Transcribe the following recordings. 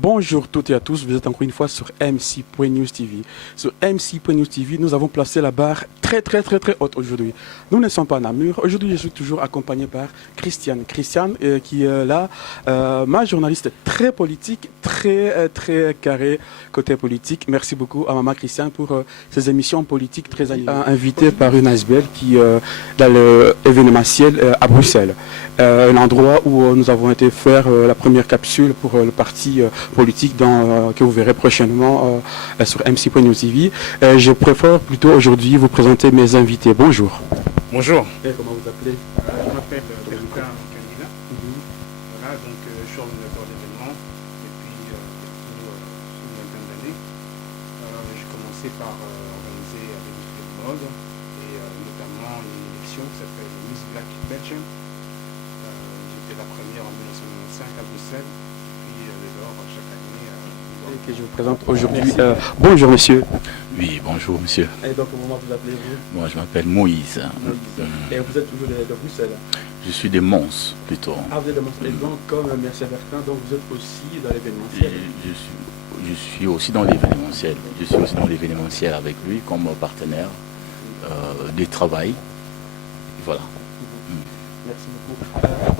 Bonjour toutes et à tous, vous êtes encore une fois sur MC.News TV. Sur MC.News TV, nous avons placé la barre très haute aujourd'hui. Nous ne sommes pas à Namur, aujourd'hui je suis toujours accompagné par Christiane. Christiane qui est là, ma journaliste très politique, très carrée côté politique. Merci beaucoup à Maman Christiane pour ces émissions politiques très invitées par une ASBL qui dans l'événementiel à Bruxelles. Un endroit où nous avons été faire la première capsule pour le parti politique que vous verrez prochainement sur MC.News TV. Je préfère plutôt aujourd'hui vous présenter mes invités. Bonjour. Bonjour. Et comment vous appelez? Je m'appelle Beluka Candida. Voilà, donc je suis organisateur d'événements depuis une vingtaine d'années. J'ai commencé par organiser avec des mode et notamment une élection qui s'appelle Miss Black Belgium. J'étais la première en 1995 à Bruxelles. Que je vous présente aujourd'hui. Bonjour monsieur. Oui, bonjour monsieur. Et donc comment vous appelez-vous? Moi je m'appelle Moïse. Et vous êtes toujours de Bruxelles? Je suis de Mons plutôt. Ah, vous êtes de Mons. Et donc comme merci Bertrand, donc vous êtes aussi dans l'événementiel? Je suis aussi dans l'événementiel. Je suis aussi dans l'événementiel avec lui comme partenaire de travail. Voilà. Merci beaucoup.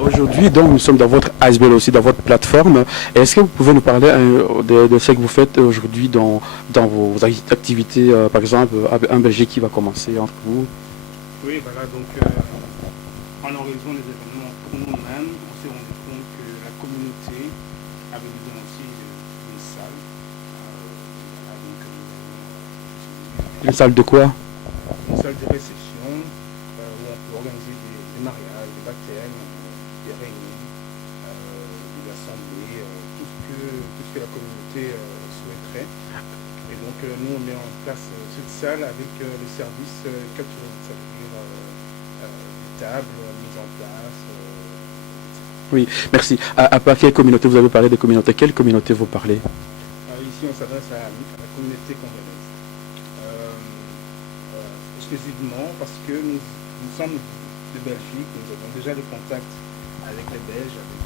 Aujourd'hui, donc, nous sommes dans votre ASBL aussi, dans votre plateforme. Est-ce que vous pouvez nous parler de ce que vous faites aujourd'hui dans vos activités, par exemple, un Belgique qui va commencer entre vous? Oui, voilà, donc en organisant les événements pour nous-mêmes, on s'est rendu compte que la communauté avait besoin aussi d'une salle. Une salle de quoi? Une salle de réception où on peut organiser des mariages, des baptêmes, des réunions, des assemblées, tout ce que la communauté souhaiterait. Et donc nous on met en place cette salle avec les services catering, ça veut dire des tables mises en place. Oui, merci. À part quelle communauté vous avez parlé de communauté? Quelle communauté vous parlez? Ici on s'adresse à la communauté congolaise. Exclusivement parce que nous sommes de Belgique, nous avons déjà des contacts avec les Belges, avec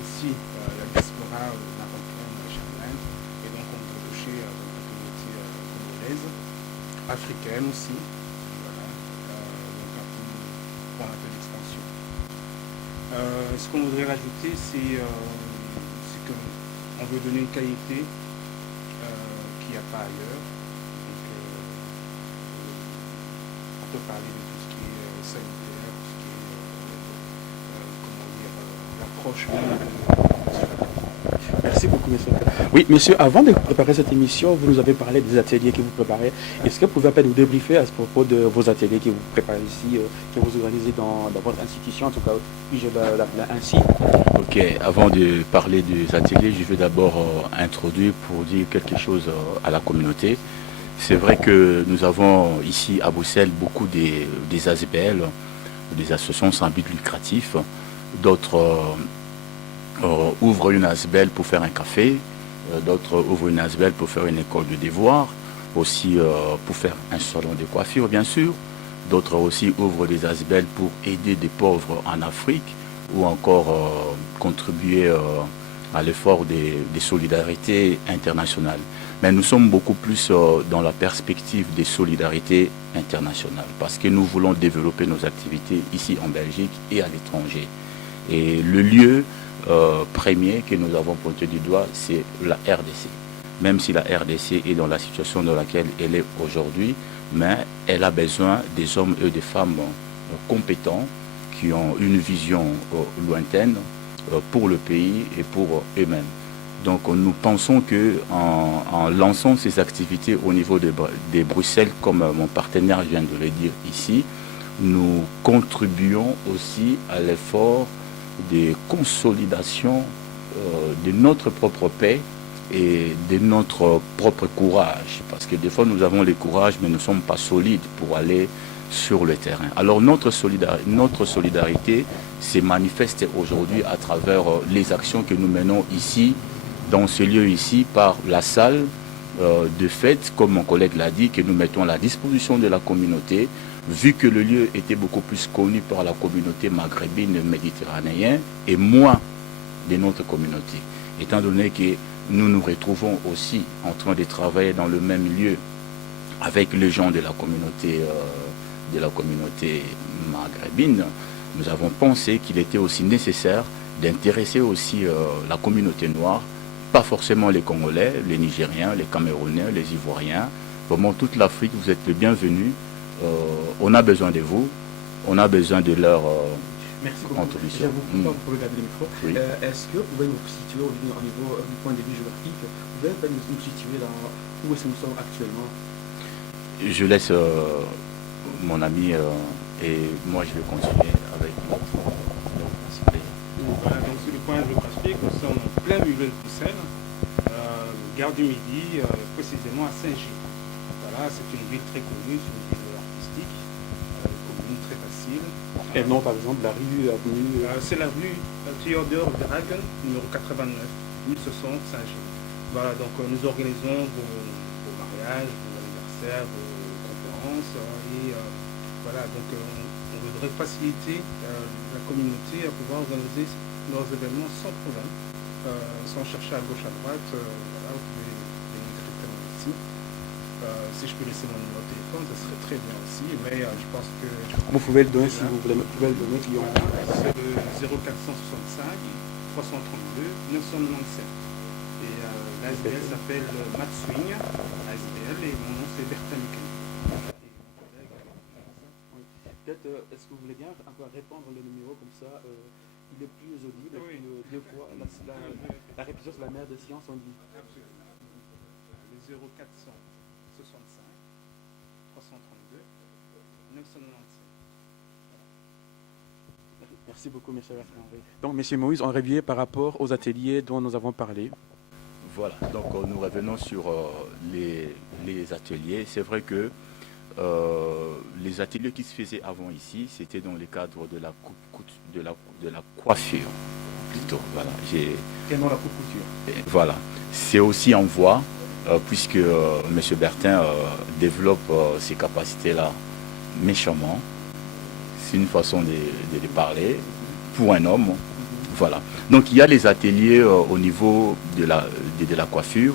aussi la diaspora marocaine, chamaine, et donc on peut toucher la communauté congolaise, africaine aussi, voilà, donc un peu pour un peu d'expansion. Ce qu'on voudrait rajouter, c'est qu'on veut donner une qualité qu'il n'y a pas ailleurs. On peut parler de tout ce qui est sanitaire, tout ce qui est, l'approche. Merci beaucoup, monsieur. Oui, monsieur, avant de préparer cette émission, vous nous avez parlé des ateliers que vous préparez. Est-ce que vous pouvez nous débriefer à ce propos de vos ateliers que vous préparez ici, que vous organisez dans votre institution, en tout cas, puis-je l'appeler ainsi? Ok, avant de parler des ateliers, je vais d'abord introduire pour dire quelque chose à la communauté. C'est vrai que nous avons ici à Bruxelles beaucoup des ASBL, des associations sans but lucratif. D'autres ouvrent une ASBL pour faire un café, d'autres ouvrent une ASBL pour faire une école de devoir, aussi pour faire un salon de coiffure bien sûr. D'autres aussi ouvrent des ASBL pour aider des pauvres en Afrique ou encore contribuer à l'effort des solidarités internationales. Mais nous sommes beaucoup plus dans la perspective des solidarités internationales parce que nous voulons développer nos activités ici en Belgique et à l'étranger. Et le lieu premier que nous avons pointé du doigt, c'est la RDC. Même si la RDC est dans la situation dans laquelle elle est aujourd'hui, mais elle a besoin des hommes et des femmes compétents qui ont une vision lointaine pour le pays et pour eux-mêmes. Donc nous pensons qu'en lançant ces activités au niveau de Bruxelles, comme mon partenaire vient de le dire ici, nous contribuons aussi à l'effort de consolidation de notre propre paix et de notre propre courage. Parce que des fois nous avons le courage, mais nous ne sommes pas solides pour aller sur le terrain. Alors notre solidarité se manifeste aujourd'hui à travers les actions que nous menons ici, dans ce lieu ici, par la salle de fête, comme mon collègue l'a dit, que nous mettons à la disposition de la communauté, vu que le lieu était beaucoup plus connu par la communauté maghrébine méditerranéenne et moins de notre communauté. Étant donné que nous nous retrouvons aussi en train de travailler dans le même lieu avec les gens de la communauté maghrébine. Nous avons pensé qu'il était aussi nécessaire d'intéresser aussi la communauté noire, pas forcément les Congolais, les Nigériens, les Camerounais, les Ivoiriens, vraiment toute l'Afrique, vous êtes les bienvenus. On a besoin de vous, on a besoin de leur Merci beaucoup. contribution. Je vous pouvez garder le micro. Oui. Est-ce que vous pouvez nous situer au niveau du point de vue géographique, vous pouvez peut-être nous situer dans où est-ce que nous sommes actuellement? Je laisse mon ami et moi je vais continuer avec notre Voilà, donc sur le point géographique, nous sommes en plein milieu de Bruxelles, gare du Midi, précisément à Saint-Gilles. Voilà, c'est une ville très connue, c'est une ville artistique, commune très facile. Et non, par exemple, la rue, l'avenue. C'est la rue Théodore Verhagen, numéro 89, 1060 Saint-Gilles. Voilà, donc nous organisons vos mariages, vos anniversaires, vos conférences. Voilà, donc on voudrait faciliter la communauté à pouvoir organiser leurs événements sans problème, sans chercher à gauche, à droite. Voilà, vous pouvez venir directement ici. Si je peux laisser mon numéro de téléphone, ce serait très bien aussi, mais je pense que... Vous pouvez le donner si vous voulez, vous pouvez le donner. C'est le 0465 332 997. Et l'ASBL s'appelle Matswing, ASBL, et mon nom c'est Bertin Miquel. Peut-être, est-ce que vous voulez bien encore répondre le numéro comme ça, il est plus audible, Oui. deux fois, la répétition c'est la mère des sciences, on dit. Absolument. Le 0465 332 997. Merci beaucoup, M. Bertrand. Donc, M. Moïse, on revient par rapport aux ateliers dont nous avons parlé. Voilà, donc nous revenons sur les ateliers. C'est vrai que les ateliers qui se faisaient avant ici, c'était dans le cadre de la coiffure, plutôt. Voilà, Et non la couture. voilà. C'est aussi en voie, puisque M. Bertin développe ces capacités-là méchamment. C'est une façon de parler pour un homme. Voilà. Donc il y a les ateliers au niveau de la coiffure.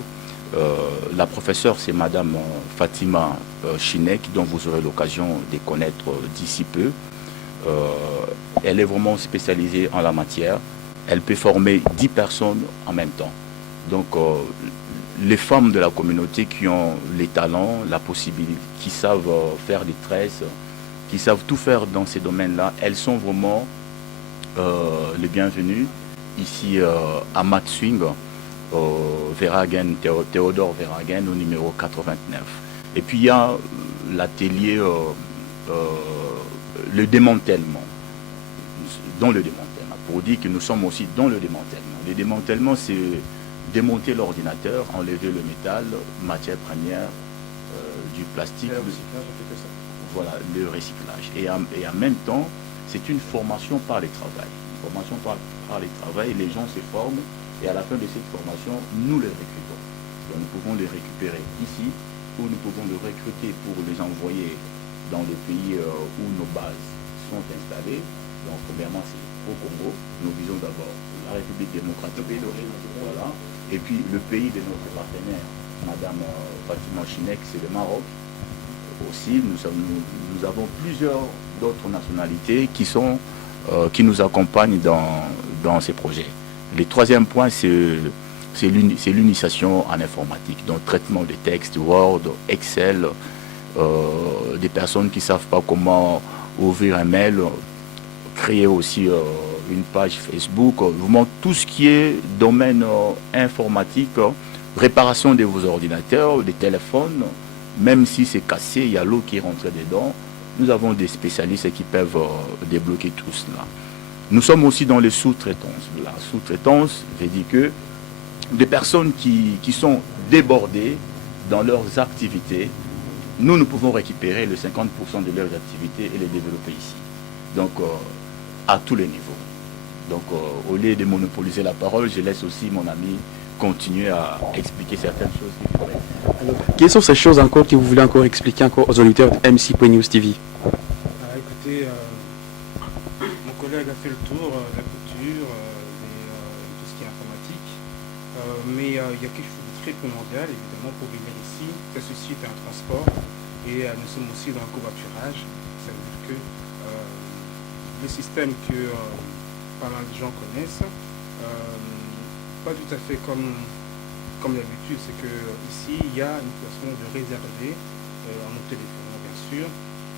La professeure, c'est Madame Fatima Chinek, dont vous aurez l'occasion de connaître d'ici peu. Elle est vraiment spécialisée en la matière. Elle peut former 10 personnes en même temps. Donc les femmes de la communauté qui ont les talents, la possibilité, qui savent faire des tresses, qui savent tout faire dans ces domaines-là, elles sont vraiment les bienvenues ici à Matswing, Verhagen, Théodore Verhagen, au numéro 89. Et puis il y a l'atelier, le démantèlement, dans le démantèlement, pour dire que nous sommes aussi dans le démantèlement. Le démantèlement, c'est démonter l'ordinateur, enlever le métal, matière première, du plastique. Voilà, le recyclage. Et en même temps, c'est une formation par le travail. Une formation par le travail, les gens se forment et à la fin de cette formation, nous les recrutons. Donc, nous pouvons les récupérer ici ou nous pouvons les recruter pour les envoyer dans les pays où nos bases sont installées. Donc, premièrement, c'est au Congo. Nous visons d'abord la République démocratique du Congo. Voilà. Et puis, le pays de notre partenaire, Madame Fatima Chinek, c'est le Maroc. Aussi, nous avons plusieurs d'autres nationalités qui nous accompagnent dans ces projets. Le troisième point, c'est l'initiation en informatique, donc traitement des textes, Word, Excel, des personnes qui ne savent pas comment ouvrir un mail, créer aussi une page Facebook, vraiment tout ce qui est domaine informatique, réparation de vos ordinateurs, des téléphones. Même si c'est cassé, il y a l'eau qui est rentrée dedans. Nous avons des spécialistes qui peuvent débloquer tout cela. Nous sommes aussi dans les sous-traitances. La sous-traitance veut dire que des personnes qui sont débordées dans leurs activités, nous pouvons récupérer le 50% de leurs activités et les développer ici. Donc, à tous les niveaux. Donc, au lieu de monopoliser la parole, je laisse aussi mon ami continuer à expliquer certaines choses qui pourraient. Alors, quelles sont ces choses encore que vous voulez encore expliquer encore aux auditeurs de MC.News TV? Écoutez, mon collègue a fait le tour de la couture, tout ce qui est informatique. Mais il y a quelque chose de très primordial, évidemment, pour venir ici. Ça suscite un transport et nous sommes aussi dans le covoiturage. Ça veut dire que le système que pas mal de gens connaissent, pas tout à fait comme d'habitude, c'est que ici il y a une façon de réserver en nous téléphonant bien sûr,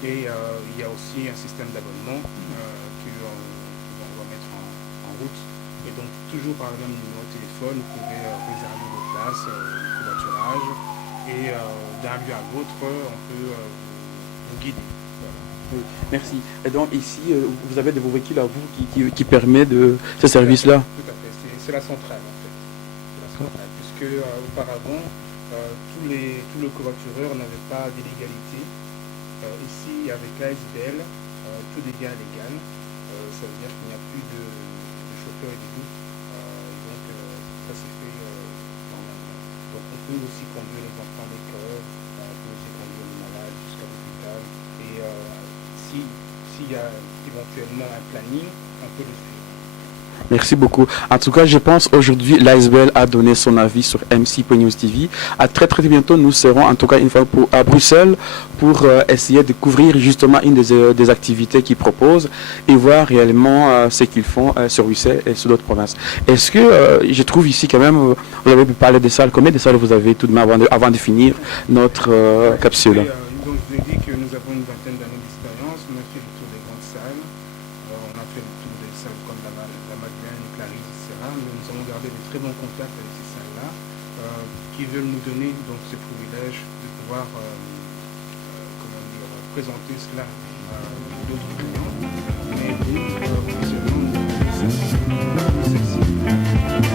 et il y a aussi un système d'abonnement qu'on va mettre en route. Et donc, toujours par le même numéro de téléphone, vous pouvez réserver vos places, le covoiturage, et d'un lieu à l'autre, on peut vous guider. Voilà. Oui, merci. Et donc ici, vous avez de vos véhicules à vous qui permet de ce service-là? Tout à fait, c'est la centrale en fait. C'est la centrale, puisque auparavant, tous les covoitureurs n'avaient pas d'illégalité. Ici, avec l'ASBL, tout devient légal. Ça veut dire qu'il n'y a plus de chauffeur et de tout. Donc ça s'est fait normalement. Donc on peut aussi conduire les enfants à l'école, on peut aussi conduire les malades jusqu'à l'hôpital. Et s'il y a éventuellement un planning, on peut le suivre. Merci beaucoup. En tout cas, je pense aujourd'hui, l'ASBL a donné son avis sur MC.News TV. À très très bientôt, nous serons en tout cas une fois à Bruxelles pour essayer de couvrir justement une des activités qu'ils proposent et voir réellement ce qu'ils font sur Bruxelles et sur d'autres provinces. Est-ce que je trouve ici quand même, vous avez pu parler des salles, combien de salles vous avez tout de même avant de finir notre capsule? Donc je vous ai dit que nous avons une vingtaine d'années d'expérience. On a fait le tour des grandes salles, on a fait le tour des salles comme la Madeleine, Clarisse, etc. Mais nous avons gardé de très bons contacts avec ces salles-là qui veulent nous donner donc ce privilège de pouvoir présenter cela à d'autres clients. Mais nous, officiellement, nous avons celle-ci.